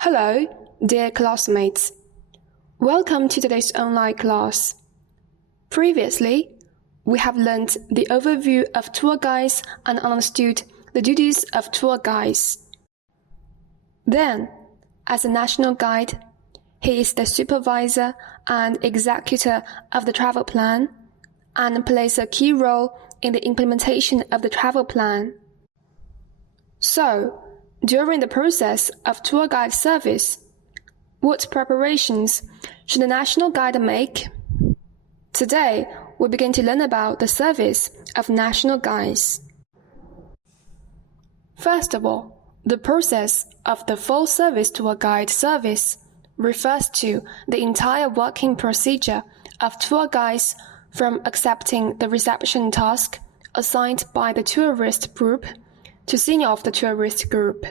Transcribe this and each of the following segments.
Hello, dear classmates. Welcome to today's online class. Previously, we have learned the overview of tour guides and understood the duties of tour guides. Then, as a national guide, he is the supervisor and executor of the travel plan and plays a key role in the implementation of the travel plan. So, during the process of tour guide service, what preparations should the national guide make? Today, we begin to learn about the service of national guides. First of all, the process of the full service tour guide service refers to the entire working procedure of tour guides from accepting the reception task assigned by the tourist group to seeing off the tourist group.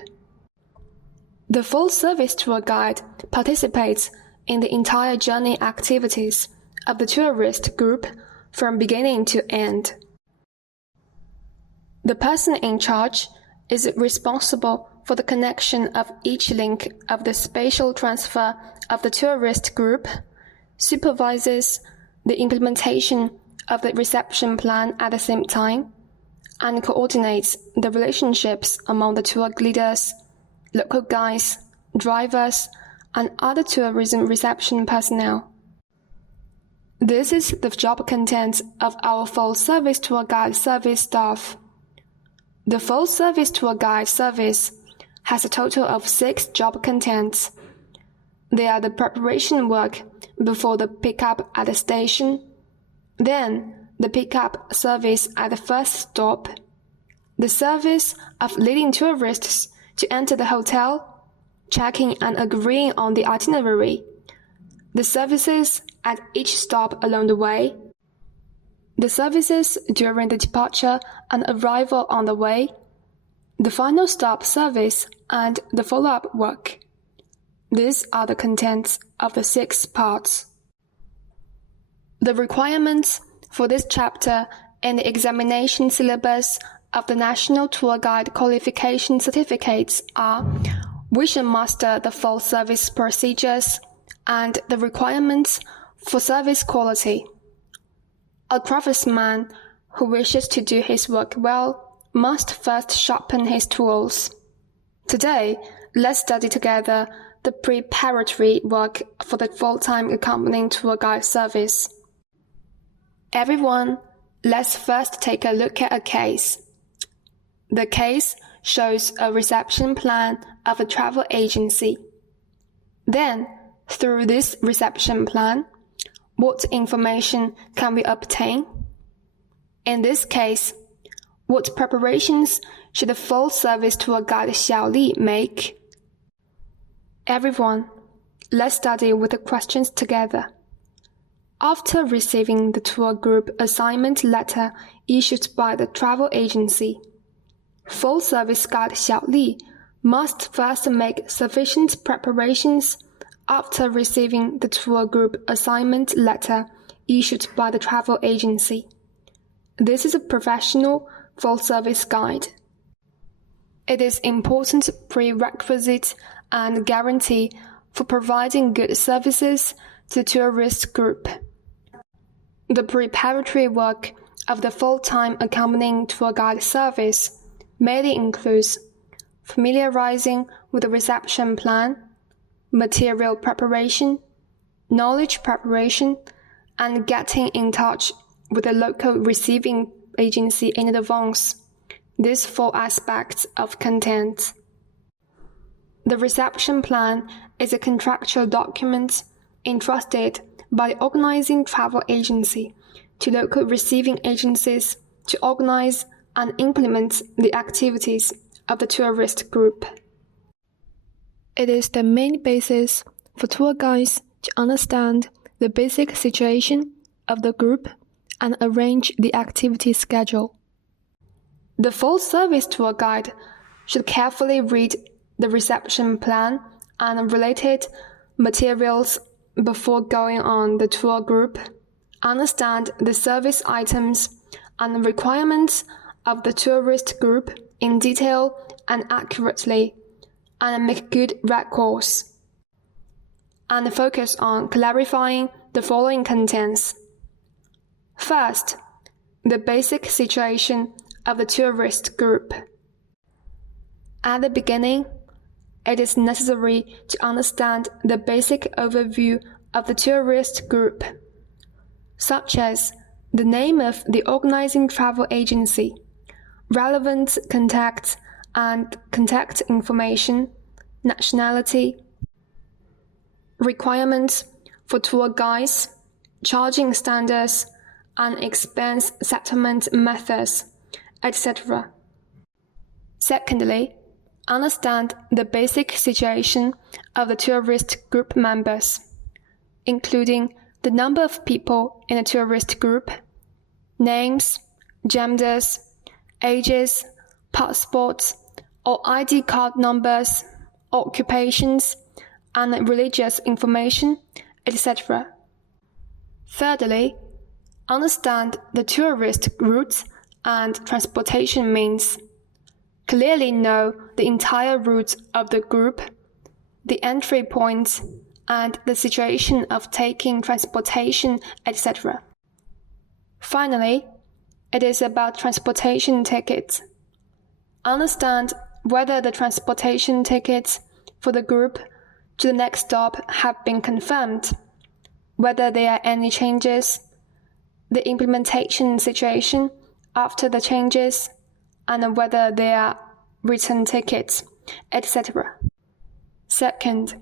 The full-service tour guide participates in the entire journey activities of the tourist group from beginning to end. The person in charge is responsible for the connection of each link of the spatial transfer of the tourist group, supervises the implementation of the reception plan at the same time, and coordinates the relationships among the tour leaders, local guides, drivers, and other tourism reception personnel. This is the job content of our full-service tour guide service staff. The full-service tour guide service has a total of 6 job contents. They are the preparation work before the pickup at the station, then the pickup service at the first stop, the service of leading tourists to enter the hotel, checking and agreeing on the itinerary, the services at each stop along the way, the services during the departure and arrival on the way, the final stop service, and the follow-up work. These are the contents of the 6 parts. The requirements for this chapter in the examination syllabus of the National Tour Guide Qualification Certificates are: we should master the full service procedures and the requirements for service quality. A craftsman who wishes to do his work well must first sharpen his tools. Today, let's study together the preparatory work for the full-time accompanying tour guide service. Everyone, let's first take a look at a case. The case shows a reception plan of a travel agency. Then, through this reception plan, what information can we obtain? In this case, what preparations should the full-service tour guide Xiao Li make? Everyone, let's study with the questions together. After receiving the tour group assignment letter issued by the travel agency, full-service guide Xiao Li must first make sufficient preparations after receiving the tour group assignment letter issued by the travel agency. This is a professional full-service guide. It is important prerequisite and guarantee for providing good services to the tourist group. The preparatory work of the full-time accompanying tour guide service mainly includes familiarizing with the reception plan, material preparation, knowledge preparation, and getting in touch with the local receiving agency in advance. These 4 aspects of content. The reception plan is a contractual document entrusted by the organizing travel agency to local receiving agencies to organize and implement the activities of the tourist group. It is the main basis for tour guides to understand the basic situation of the group and arrange the activity schedule. The full-service tour guide should carefully read the reception plan and related materials before going on the tour group, understand the service items and requirements of the tourist group in detail and accurately, and make good records, and focus on clarifying the following contents. First, the basic situation of the tourist group. At the beginning, it is necessary to understand the basic overview of the tourist group, such as the name of the organizing travel agency, relevant contacts and contact information, nationality, requirements for tour guides, charging standards, and expense settlement methods, etc. Secondly, understand the basic situation of the tourist group members, including the number of people in a tourist group, names, genders, ages, passports or ID card numbers, occupations, and religious information, etc. Thirdly, understand the tourist routes and transportation means. Clearly know the entire route of the group, the entry points, and the situation of taking transportation, etc. Finally, it is about transportation tickets. Understand whether the transportation tickets for the group to the next stop have been confirmed, whether there are any changes, the implementation situation after the changes, and whether there are return tickets, etc. Second,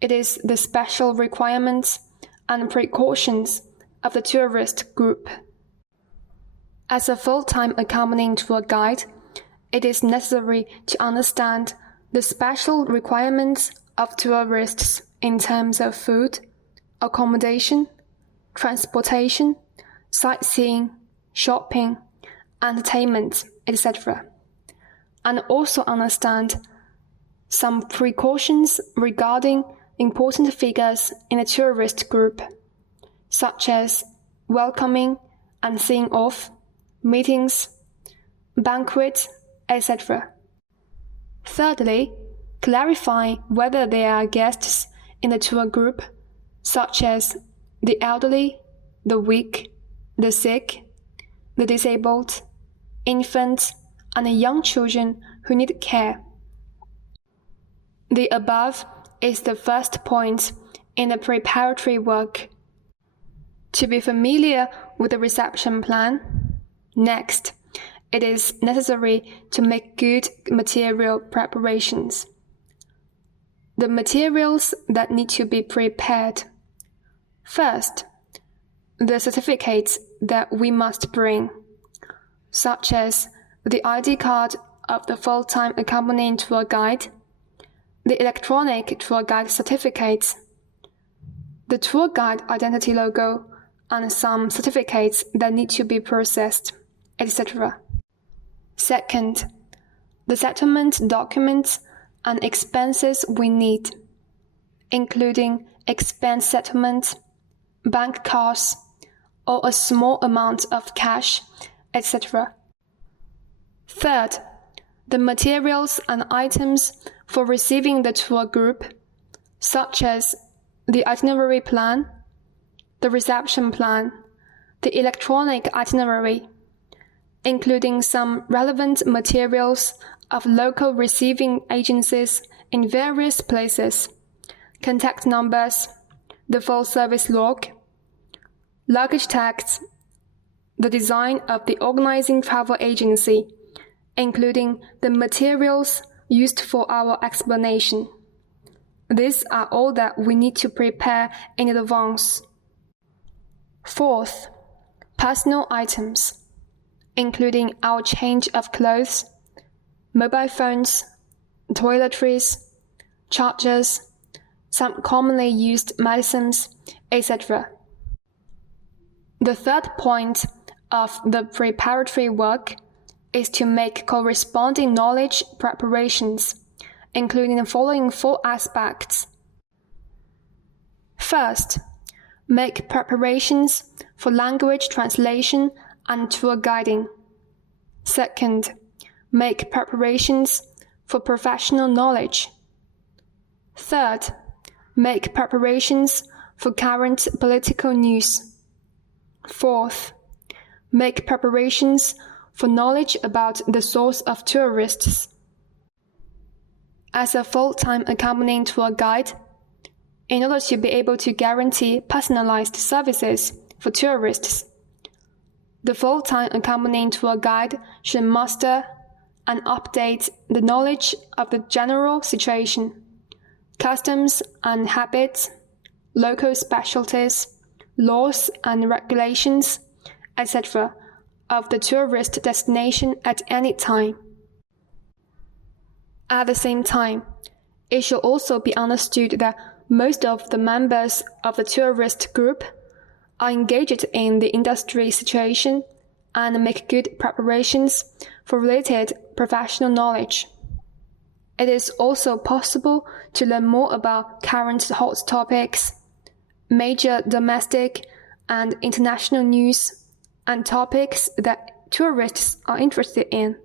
it is the special requirements and precautions of the tourist group. As a full-time accompanying tour guide, it is necessary to understand the special requirements of tourists in terms of food, accommodation, transportation, sightseeing, shopping, entertainment, etc. And also understand some precautions regarding important figures in a tourist group, such as welcoming and seeing off, meetings, banquets, etc. Thirdly, clarify whether there are guests in the tour group, such as the elderly, the weak, the sick, the disabled, infants, and young children who need care. The above is the first point in the preparatory work. To be familiar with the reception plan, next, it is necessary to make good material preparations. The materials that need to be prepared. First, the certificates that we must bring, such as the ID card of the full-time accompanying tour guide, the electronic tour guide certificates, the tour guide identity logo, and some certificates that need to be processed, etc. Second, the settlement documents and expenses we need, including expense settlement, bank cards, or a small amount of cash, etc. Third, the materials and items for receiving the tour group, such as the itinerary plan, the reception plan, the electronic itinerary, including some relevant materials of local receiving agencies in various places, contact numbers, the full service log, luggage tags, the design of the organizing travel agency, including the materials used for our explanation. These are all that we need to prepare in advance. Fourth, personal items, including our change of clothes, mobile phones, toiletries, chargers, some commonly used medicines, etc. The third point of the preparatory work is to make corresponding knowledge preparations, including the following 4 aspects. First, make preparations for language translation and tour guiding. Second, make preparations for professional knowledge, Third, make preparations for current political news. Fourth, make preparations for knowledge about the source of tourists. As a full-time accompanying tour guide, in order to be able to guarantee personalized services for tourists, the full-time accompanying tour guide should master and update the knowledge of the general situation, customs and habits, local specialties, laws and regulations, etc. of the tourist destination at any time. At the same time, it should also be understood that most of the members of the tourist group are engaged in the industry situation and make good preparations for related professional knowledge. It is also possible to learn more about current hot topics, major domestic and international news, and topics that tourists are interested in,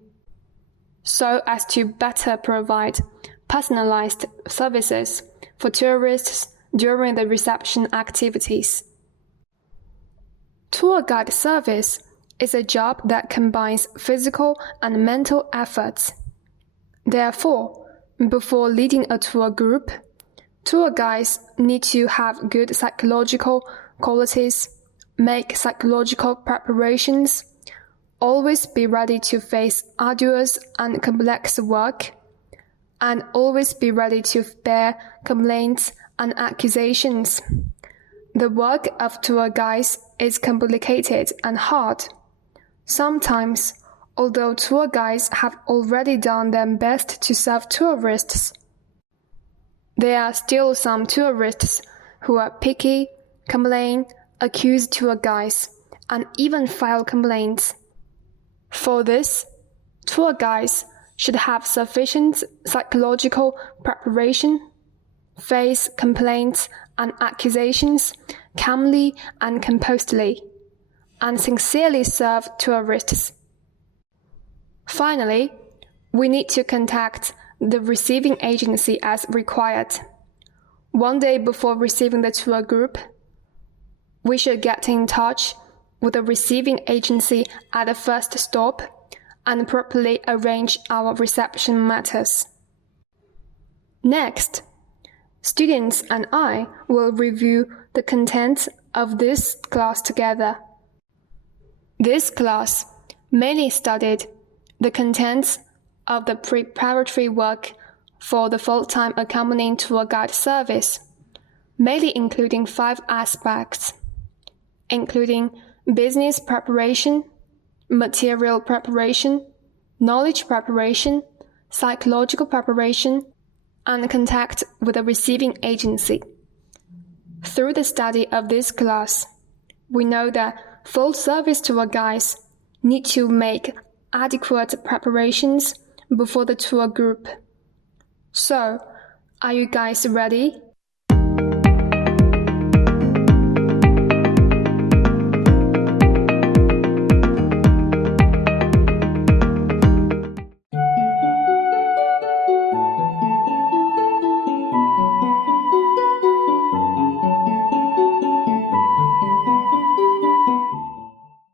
so as to better provide personalized services for tourists during the reception activities. Tour guide service is a job that combines physical and mental efforts. Therefore, before leading a tour group, tour guides need to have good psychological qualities, make psychological preparations, always be ready to face arduous and complex work, and always be ready to bear complaints and accusations. The work of tour guides is complicated and hard. Sometimes, although tour guides have already done their best to serve tourists, there are still some tourists who are picky, complain, accuse tour guides, and even file complaints. For this, tour guides should have sufficient psychological preparation, face complaints and accusations calmly and composedly, and sincerely serve tourists. Finally, we need to contact the receiving agency as required. One day before receiving the tour group, we should get in touch with the receiving agency at the first stop and properly arrange our reception matters. Next, students and I will review the content of this class together. This class mainly studied the contents of the preparatory work for the full-time accompanying tour guide service, mainly including 5 aspects, including business preparation, material preparation, knowledge preparation, psychological preparation, and contact with the receiving agency. Through the study of this class, we know that full-service tour guides need to make adequate preparations before the tour group. So, are you guys ready?